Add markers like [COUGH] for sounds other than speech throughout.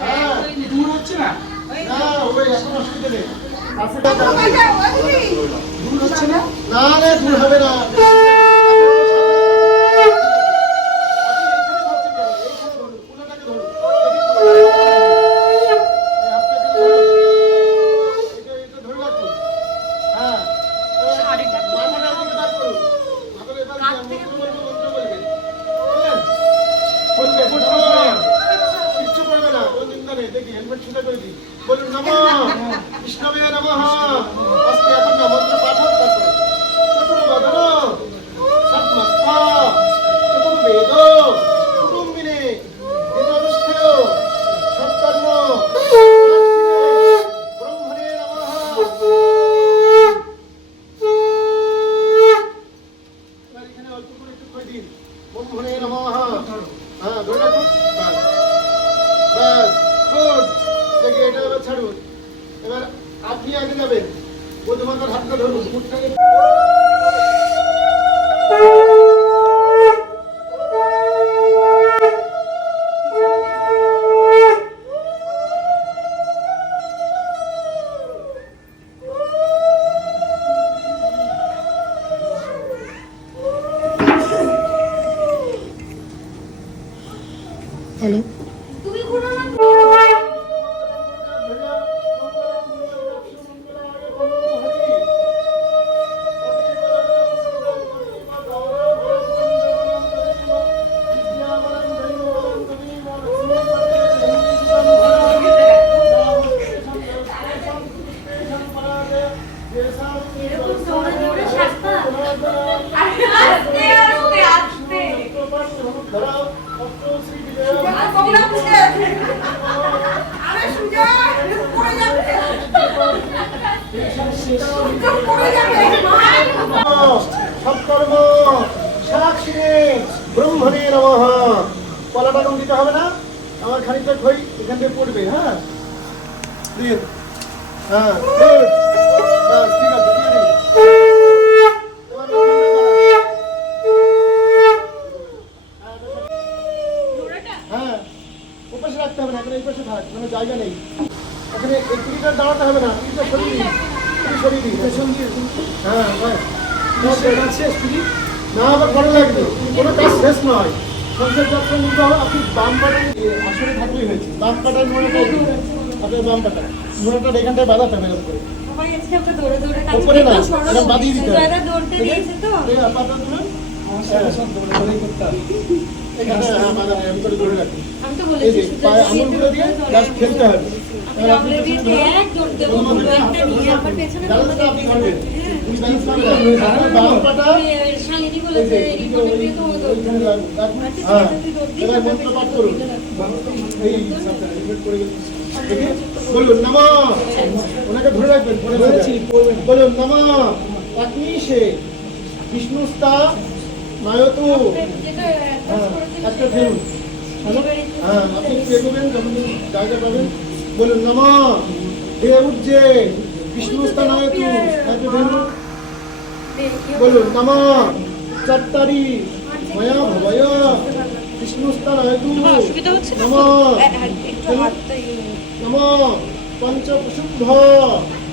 হ্যাঁ। কাছে দূর হচ্ছে না? দূর হবে না। এখান থেকে পড়বে হ্যাঁ দিন হ্যাঁ good. বাস, ঠিক আছে দিয়ে দিন। এবার ওখানটা দাঁড়ান। হ্যাঁ ওপাশে রাখতে হবে না এখানে এই পাশে থাক মানে জায়গা নেই এখানে একটু লিটার দাঁড়াতে হবে না লিটার সরিয়ে দিন একটু সরিয়ে দিন পেছন দিয়ে হ্যাঁ বাস। শেষ তুমি না আবার ভালো লাগবে কোনো কাজ শেষ নয় সংসার যাত্রা নিতে হবে আপনি বাম পাটায় আসলে থাকলেই হয়েছে এখানটায় বাঁধাতে হবে এরকম করে। উপরে না এরকম বাঁধিয়ে দিতে হবে। হবে। এখানে হ্যাঁ আমি করে ধরে রাখুন তো এই বলেছি যে পায়ে আঙুলগুলো দিয়ে জাস্ট খেলতে হবে। বলুন নম ওনাকে ধরে রাখবেন। বলুন নম সে বিষ্ণুস্তা নয়তু একটা হ্যাঁ আপনি একটু এগোবেন যখন জায়গা পাবেন বলুন নম। হে উজ্জে বিষ্ণুস্তা নয়তু একটা ফেরুন দিয়ে- বলুন নম। চত্তারি ময়া ভবয়। বিষ্ণুস্তা নয়তু তোমার অসুবিধা হচ্ছে না? নম। নম। পঞ্চশুদ্ধ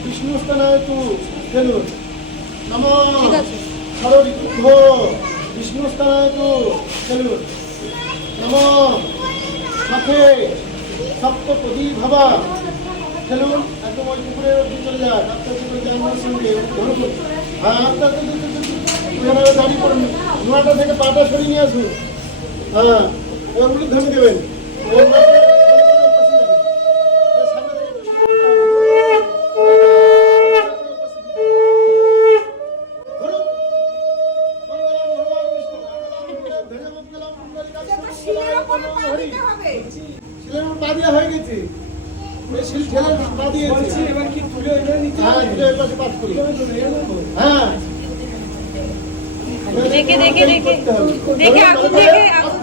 বিষ্ণুস্তনায়তু ফেলুন। নম। ফেলুন। নম। সাথে সপ্তপদী ভাবা খেলুন, একদম ওই পুকুরের অব্দি চলে যায় আপনার করে জানবার সঙ্গে ধরুন। হ্যাঁ আপনার তো দাঁড়িয়ে পড়ুন। নোয়াটা থেকে পাটা সরিয়ে নিয়ে আসুন। হ্যাঁ ওর ধরে দেবেন।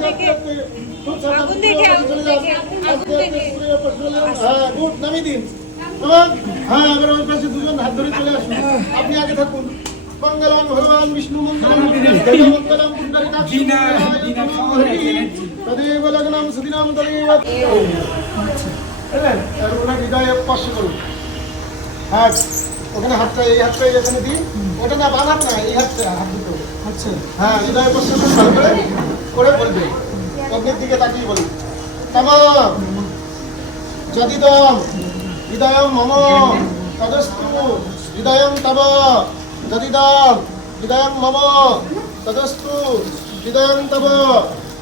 দেখে, আগুন দেখে। আগুন দেখে, আগুন দেখে, হ্যাঁ গুড নামিয়ে দিন। হ্যাঁ এবার ওই পাশে দুজন হাত ধরে চলে আসুন। আপনি আগে থাকুন। মঙ্গলম ভগবান বিষ্ণু মঙ্গলম মঙ্গলম পুণ্ডরীকাক্ষ বিনা মঙ্গলায় বিনা তনয় খাওয়া হরি। হয়েছে তদেব লগ্নম সুদিনাম তদেব। আর ওনার হৃদয়ে স্পর্শ করুন। হাত ওখানে হাতটা এই হাতটা এখানে দিন। ওটা না বাম হাত না এই হাতটা হাত দুটো। আচ্ছা। হ্যাঁ হৃদয় স্পর্শ করুন করে বলবে। অগ্নির দিকে তাকিয়ে বলুন তাম যদিদম হৃদয়ম মম, তদস্তু হৃদয়ম তব, যদিদম হৃদয়ম মম, তদস্তু হৃদয়ম তব,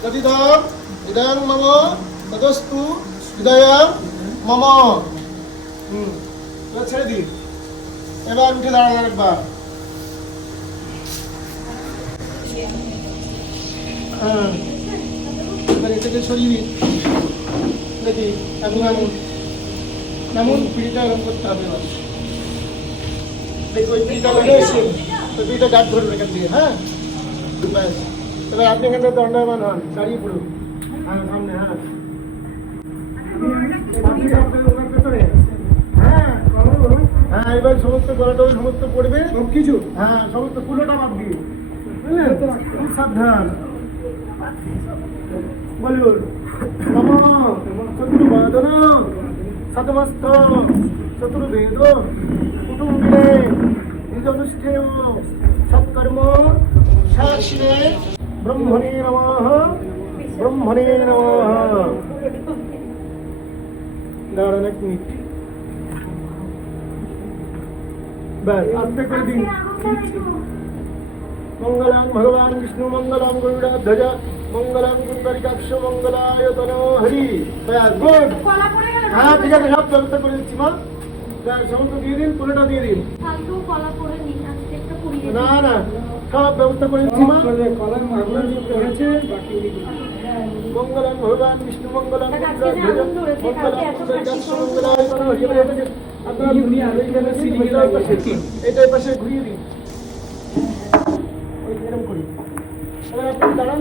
যদিদম হৃদয়ম মম, তদস্তু হৃদয়ম মম। ছেড়ে দিন। এবার উঠে দাঁড়ান আরেকবার। হ্যাঁ এবার এটাকে সরিয়ে দিন দেখি এখন নামুন। নামুন পিড়িটা এরকম করতে হবে এবার। দেখো ওই পিড়িটা লাগে ওই পিড়িটা গাছ ধরুন এখান দিয়ে হ্যাঁ? ব্যাস। এবার আপনি এখান থেকে দণ্ডায়মান হন দাঁড়িয়ে পড়ুন। হ্যাঁ সামনে হ্যাঁ। হ্যাঁ এবার সমস্ত গলাটা সমস্ত পড়বে। সব কিছু হ্যাঁ সমস্ত কুলোটা বাদ দিয়ে। বুঝলেন? সাবধান বলুন নম চতুর্বাদন সতমস্ত চতুর্বেদ কুটুম্বে নিজ অনুষ্ঠেয় সৎকর্ম সাক্ষিণে ব্রহ্মণে নমঃ ব্রহ্মণে নমঃ। দাঁড়ান এক মিনিট। ব্যাস আস্তে করে দিন। মঙ্গলাং ভগবান বিষ্ণু মঙ্গলাং গরুড়াধ্বজ মঙ্গলাং কুন্দরিকাক্ষ মঙ্গলায় তন হরি। গুড। হ্যাঁ ঠিক আছে সব ব্যবস্থা করে দিচ্ছি মা সমস্ত দিয়ে দিন পুরোটা দিয়ে দিন। নি না না সব ব্যবস্থা করে দিচ্ছি মা কলার মাগুরা হয়েছে বাকি উনি করবেন। মঙ্গলাং ভগবান বিষ্ণু মঙ্গলাং আজকে যে আগুন ধরেছে, কালকে এত কুন্দরিকাক্ষ কাশি মঙ্গলায় তন হরি এবার এটাকে আপনারা উনি আর এইখানে সিঁড়ি মহিলার পাশে এটার পাশে ঘুরিয়ে দিন। ওই এরকম করি। দাঁড়ান।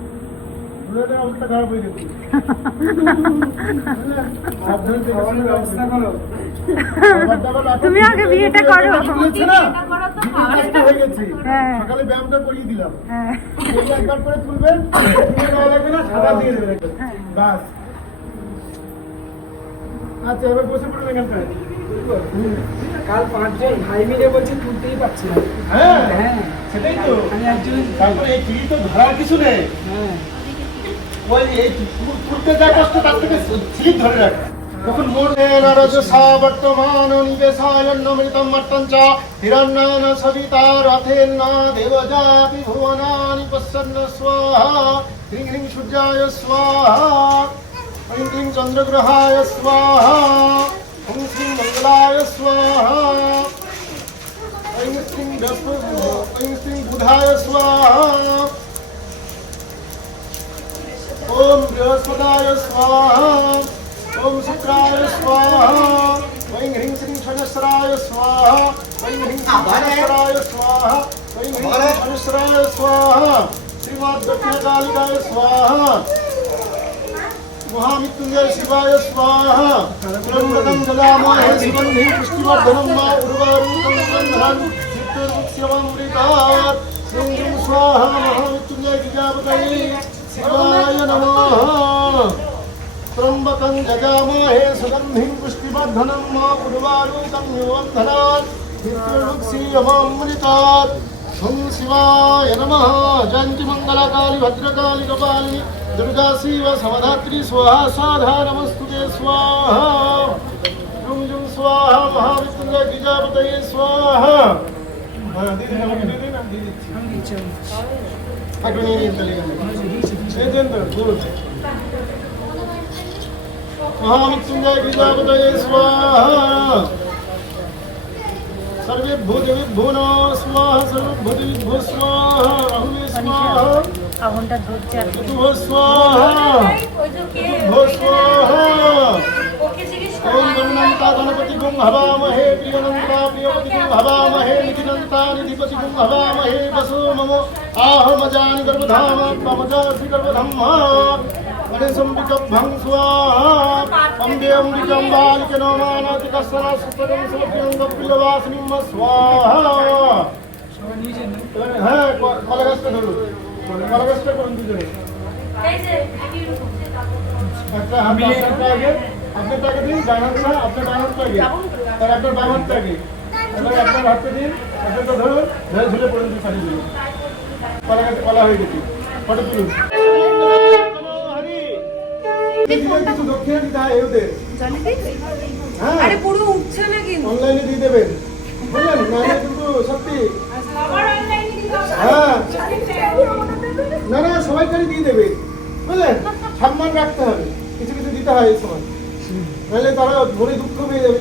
তুমি আগে বিয়েটা করো। বুঝেছ না? এটা করো। তো বিকেলটা হয়ে গেছে। হ্যাঁ। সকালে ব্যায়ামটা করিয়ে দিলাম। হ্যাঁ। একবার করে তুলবেন তুলে দেওয়া লাগবে না খাবার দিয়ে দেবেন বাস। আচ্ছা এবার বসে এখানটায়। কাল পাঁচজন ভাই মিলে বলছি তুলতেই পারছি না। হ্যাঁ হ্যাঁ। সেটাই তো। আমি একজন তারপরে এই চিড়ি তো ধরার কিছু নেই। হ্যাঁ। ওই এই তুল- তুলতে যা কষ্ট তার থেকে স্লিপ ধরে রাখা তখন মনে নরজ বর্তমান নিবেশায়ন্নমৃতম মট্টঞ্চ হিরণ্যয়ন সবিতা রথেন্ন দেবজাপি ভুবনানি পশ্যন্ন স্বাহা হ্রিং হ্রিং সূর্যায় স্বাহা ह्रीं क्लीं चन्द्रग्रहाय स्वाहा ॐ श्रीं मङ्गलाय स्वाहा ऐं श्रीं बृहस्पति ऐं श्रीं बुधाय स्वाहा ॐ बृहस्पताय स्वाहा ॐ शुक्राय स्वाहा ऐं ह्रीं श्रीं शनस्राय स्वाहा ऐं ह्रीं शनस्राय स्वाहा ऐं ह्रीं शनस्राय स्वाहा श्रीमद्दक्षिणकालिकाय स्वाहा महामृत्युंजय शिवाय स्वाहा त्र्यंबकं जलामहे सुगन्धिं पुष्टिवर्धनं मा उर्वारुकं बन्धनं मृत्युर्मुक्ष्यममृतात् ॐ स्वाहा महामृत्युंजय गिजापतये शिवाय नमः त्र्यंबकं जजामहे सुगन्धिं पुष्टिवर्धनं मा उर्वारुकं निबन्धनात् मृत्युर्मुक्ष्यममृतात् ॐ शिवाय नमः जयन्ति मङ्गलकाली भद्रकाली कपाली दुर्गा शिव समधात्री स्वाहा स्वाधा नमस्तुते स्वाहा जुं जुं स्वाहा महामृत्युंजय गिजापतये स्वाहा అక్కడ నేను తెలియదు మహామృత్యుంజయ క్రీజాపతయ స్వాహ సర్వేభూతి విభూనో స్వాహ సర్వభూతి విభూ స్వాహ రహువే స్వాహ స్వాహ స్వాహ ओम गणनंता गणपति गुं हवामहे प्रियनंता प्रियपति गुं हवामहे निखिलंता भक्तानि दीपतिकुं हवामहे वसो मम आहमजानि गर्भधाम त्वमजासि गर्भधम्मा गणेशम्बिकभ्यं स्वाहा अम्बे अम्बिकं बालिके नमानाति कश्चन सुतगं सुभ्यं गप्पिलवासिनीं स्वाहा সবাই নিয়েছেন না? এবারে হ্যাঁ ক- কলা গাছটা ধরুন কলা গাছটা করুন দুজনে এই যে ভিডিওর উপরে একটা হাত আপনারটা আগে দিন আপনার ডানারটা আগে আর আপনার বামারটা আগে এবার আপনার হাতটা দিন আপনারটা ধরুন ধরে ঝুলে পড়ুন দিন দিন কলা গাছে কলা হয়ে গেছে। ফটো তুলুন। কিছু দক্ষিণে দিতে এদের আরে পুরো উঠছে না কিন্তু। অনলাইনে দিয়ে দেবেন। বুঝলেন নাহলে কিন্তু সত্যি। হ্যাঁ। না না সবাইকারই দিয়ে দেবে। বুঝলেন? সম্মান রাখতে হবে। কিছু কিছু দিতে হয় এই সময়। নাহলে তারা মনে দুঃখ পেয়ে যাবে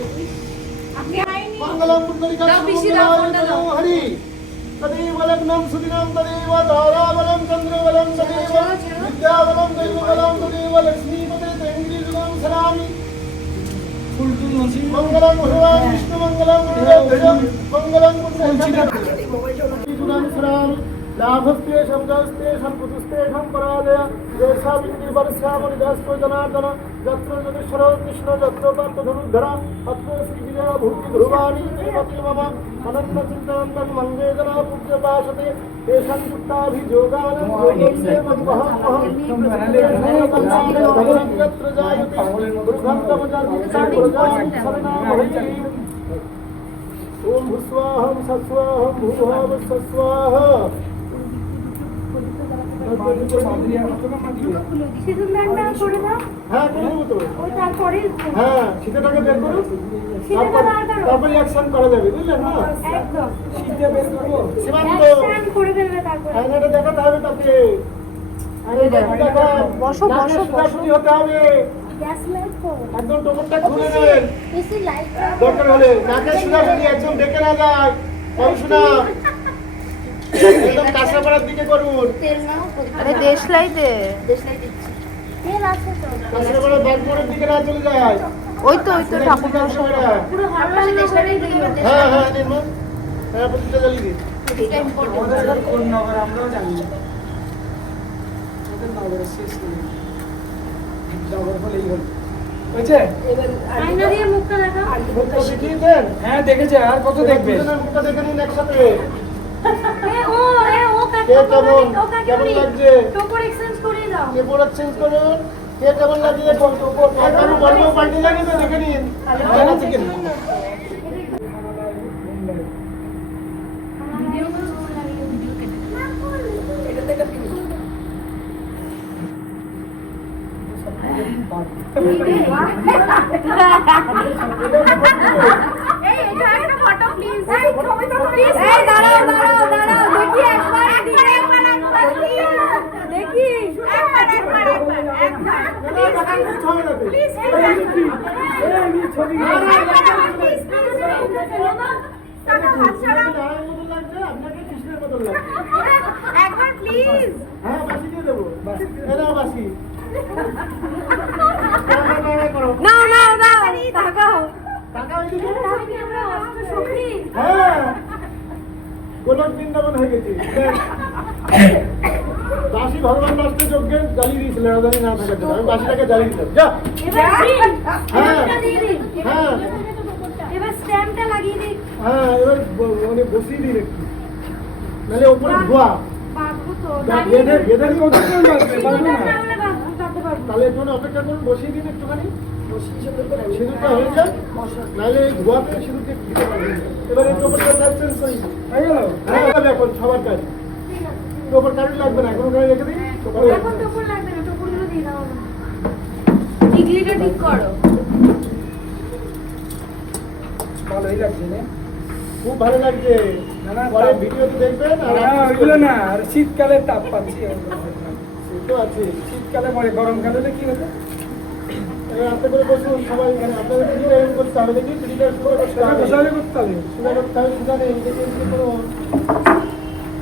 মঙ্গলম পুণ্ডরিকা দাও, পিসি, দাও, ফোনটা দাও। হরি তদেব বলগ্নম সুদিনম তদেব তারাবলম চন্দ্রবলম তদেব বিদ্যাবলম দৈববলম তদেব লক্ষ্মীপতে তেঙ্গিরিজুগম সরামি ফুল টুল নছি মঙ্গলম ভগবান বিষ্ণু মঙ্গলম लाभस्तेषं जलस्तेषं कुतुस्तेषं पराजय। येषा विवर्ष्यामनिदास्तो जनार्दन। यत्र जगेश्वरो कृष्ण, यत्र तन्तधनुर्धर अत्र श्रीविजयभूति ध्रुवाणि श्रीमति मम। अनन्तचिन्तनं तन्मन्दे जनापूज्य भाषते तेषां युक्ताभियोगानन्दमहमहं यत्र जायते दुर्गन्धमजर्मितप्रजां ओम स्वाहम सस्वाहम भूभाव सस्वाहा তারপরে হ্যাঁ বার করো। তারপরে অ্যাকশন করা যাবে বুঝলেন না শীতে বের করব সীমান্ত। করে ফেলবে তারপরে। দেখাতে হবে তাকে। বসো বসো সোজাসুজি হতে হবে। গ্যাস লাইট করো একদম টোপরটা খুলে নেবেন দরকার হলে নাকে একদম ডেকে না যায়। পড়াশোনা একদম কাঁচরাপাড়ার দিকে করুন। তেল নাও আরে দেশলাই দে দেশলাই দিচ্ছি তেল আছে তো। কাঁচরাপাড়ার বাগমোড়ের দিকে না চলে যায়। ওই তো ওই তো ঠাকুর পুরো হারটা দেশলাই দিও হ্যাঁ হ্যাঁ নির্মল হ্যাঁ প্রতিটা জ্বালিয়ে দিন এটা ইম্পর্টেন্ট কোন নগর আমরাও জানি না। নগরের শেষ নেই। নগর হলেই হল। হয়েছে? আয়না দিয়ে মুখটা দেখাও। মুখটা দেখিয়ে দেন। হ্যাঁ দেখেছে। আর কত দেখবে? দুজনের মুখটা দেখে নিন একসাথে। [LAUGHS] কে কেমন কেমন লাগছে? টোপর এক্সচেঞ্জ করিয়ে দাও। কে প্রোডাক্ট চেঞ্জ করুন কে কেমন লাগছে আর কারও গল্প পাল্টে লাগে তো দেখে নিন। জানা থেকে ভিডিও করে ভিডিও কেটে এই এটা একটা ফটো প্লিজ এই ছবি তো প্লিজ এই দাঁড়াও দাঁড়াও দাঁড়াও দেখি একবার একবার একবার দেখি একবার একবার একবার একবার প্লিজ হ্যাঁ বাসি দিয়ে দেবো এরা বাসি না না না তাকাও। টাকা ওইদিকে আমরা হ্যাঁ। গোলক বৃন্দাবন হয়ে গেছে। [LAUGHS] দাসী ভগবান দাসকে যজ্ঞে জ্বালিয়ে দিয়েছিল রাজধানী না থাকার জন্য আমি বাসিটাকে জ্বালিয়ে দিলাম যা। হ্যাঁ। হ্যাঁ। এবার স্ট্যাম্পটা লাগিয়ে দিন। হ্যাঁ এবার মানে বসিয়ে দিন একটু। নাহলে ওপরে ধোয়া। তাহলে একটু অপেক্ষা করুন বসিয়ে দিন একটুখানি। সিঁদুরটা হয়ে যাক। নাহলে ধোয়াতে সিঁদুরকে। এবার একটু ওপরটা চেঞ্জ করি। হ্যাঁ এখন সবার কাজ কারেন্ট লাগবে না কোনো রেখে ওপরে এখন টোপর লাগবে না টোপরগুলো দিয়ে দাও ডিগ্রিটা ঠিক করো। ভালোই লাগছে না খুব ভালো লাগছে। না, না, পরে তাপ- ভিডিওতে দেখবেন আর না ওইগুলো না আর শীতকালে তাপ পাচ্ছি তো আছে। শীতকালে পরে গরমকালে হলে কি হতো এবার আস্তে করে বসুন সবাই আপনাদের কিছু করতে হবে দেখি করতে হবে। করতে হবে। করতে হবে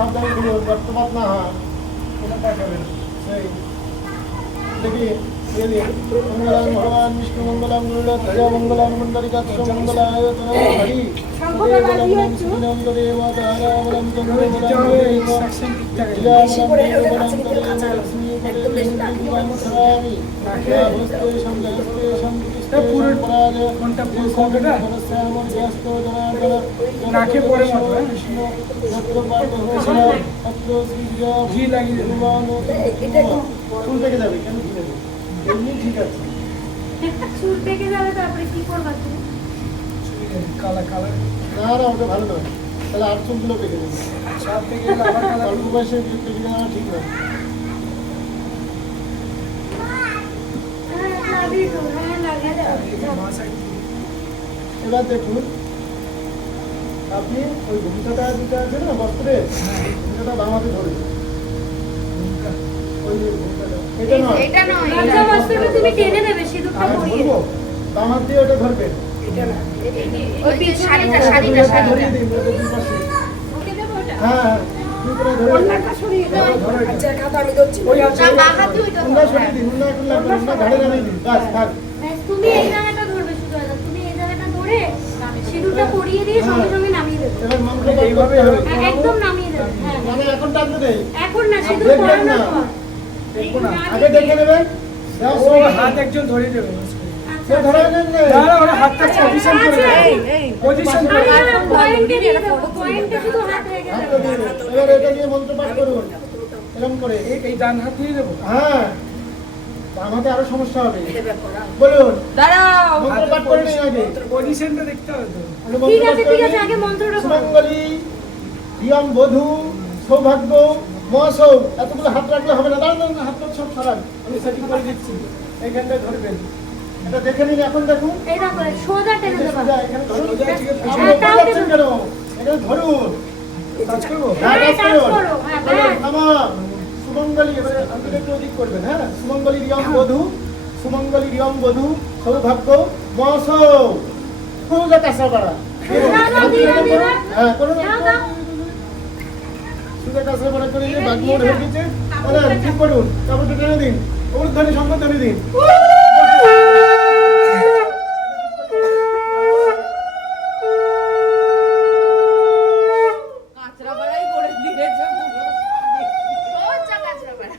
খুব সাবধানে খুলবো রক্তপাত না হয় এটা দেখাবেন সেই দেখি মঙ্গলাম ভগবান বিষ্ণু মঙ্গলাম গরুড়ধ্বজ মঙ্গলাম মণ্ডলিকাক্ষ মঙ্গলায় হরি মঙ্গলম নাকে পড়ে মতো, হ্যাঁ? বিষ্ণু ছত্রপাত হোসনা অত্র শ্রীজা ঘি লাগিয়ে দেবো। পেকে যাবে কেন এমনি ঠিক আছে চুল পেকে যাবে তারপরে কি করবা তুমি কালা কালার না না ওটা ভালো নয় তাহলে আর চুলগুলো পেকে যাবে সব থেকে আবার কালার অল্প বয়সে পেকে যাওয়া ঠিক নয় হ্যাঁ তো হ্যাঁ এবার দেখুন আপনি ওই ঘুমটাটা যেটা আছে না বস্ত্রে? ঘুমটাটা বাম হাতে ধরে। ওই এটা নয়। এটা নয় বস্ত্রটা তুমি টেনে দেবে সিঁদুরটা আমি পরিয়ে ধরবো? বাম হাত দিয়ে ওটা ধরবেন ওই পিছ শাড়িটা দুই শাড়িটা শাড়িটা। ওটা ওটা? হ্যাঁ হ্যাঁ দুই করে ধরে। ধরে ওই আছে না বাঁ হাতে ওইটা হুন্ডা সরিয়ে দিন না, নামিয়ে দিন। বাস থাক। তুমি এই জায়গাটা ধরবে শুধু তুমি এই জায়গাটা ধরে সিঁদুরটা পরিয়ে দিয়ে সঙ্গে সঙ্গে নামিয়ে দেবে। এইভাবে হবে। হ্যাঁ, একদম নামিয়ে দেবে হ্যাঁ। মানে এখন টানতে দেই এখন না সিঁদুর পরানোর পর। আগে দেখে সবাই হাত একজন ধরে দেবে সে ধরে নেন না না। না ওরা হাতটা পজিশন করে আচ্ছা, পজিশন আরে, করে। এরকম এই এই ডান হাত দিয়ে দেবো? হ্যাঁ। আমাদের আরও সমস্যা হবে। বলুন। দাঁড়াও। মন্ত্র পাঠ করে নিন আগে পজিশনটা দেখতে হবে তো। ঠিক আছে ঠিক আছে আগে মন্ত্রটা বলো প্রিয়ম বধূ সৌভাগ্য মহাসৌ এতগুলো হাত রাখলে হবে না। দাঁড়ান হাত সব সরান। আমি সেটিং করে দিচ্ছি। এইখানটায় ধরবেন। এটা দেখে নিন এখন দেখুন। এই দেখো সোজা টেনে দেবা। এখানে ধরুন। হ্যাঁ, এখানে কাজ করব হ্যাঁ, কাজ কাজ করো, হ্যাঁ, বলুন। আমার সুমঙ্গলী এবারে আপনি একটু অধিক করবেন হ্যাঁ? সুমঙ্গলী রিয়ম বধু সুমঙ্গলী রিয়ম বধু সৌভাগ্য মহাসৌ খুব কাঁচা পাড়া। হ্যাঁ। কাঁচা পাড়া করে দিয়ে হয়ে গেছে? ঠিক করুন টেনে দিন অনুধ্বনি সম্মান দিন কাঁচরা বাড়াই করে দিয়েছে পুরো সোজা কাঁচরা বাড়া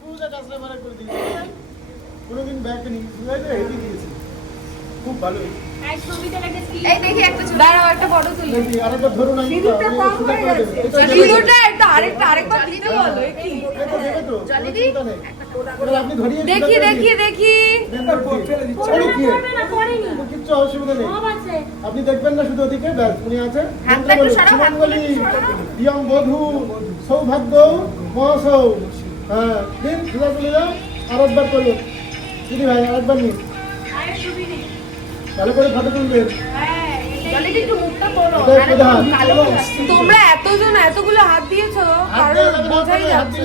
পুরো কাঁচা পাড়া করে দিয়েছে কোনোদিন ব্যাগ নিয়ে হেভি দিয়েছে খুব ভালো হয়েছে এই ছবিটা রেখে কি এই দেখি একটা ছবি দাঁড়াও একটা ফটো তুলি দেখি, আরেকবার ধরুন আমি সিঁদুরটা আমি কম সুন্দর হয়ে করে দেবো। এটা দেবে তো? সিঁদুরটা একটা আরেকটা আরেকবার দিতে বলো এ কি দেখো, দেবে তো? জলে কোনো দিই? চিন্তা নেই। এবার আপনি ধরিয়ে দেখি সুন্দর করে দেখি দিন। দেখি দেন ধরে দিয়ে। ফেলে দিচ্ছি। ওরে কি? করবে না করেনি। কোনো কিচ্ছু অসুবিধা নেই। আপনি দেখবেন না শুধু ওদিকে? ব্যাস উনি আছে। প্রিয়ম বধূ সৌভাগ্য মহাসৌ হ্যাঁ দিন সুদা চলে যাও আরেকবার করুন। দিদি ভাই আরেকবার নিন। ভালো করে ফটো তুলবেন। তোমরা এতজন এতগুলো হাত দিয়েছ কারণ বোঝাই যাচ্ছে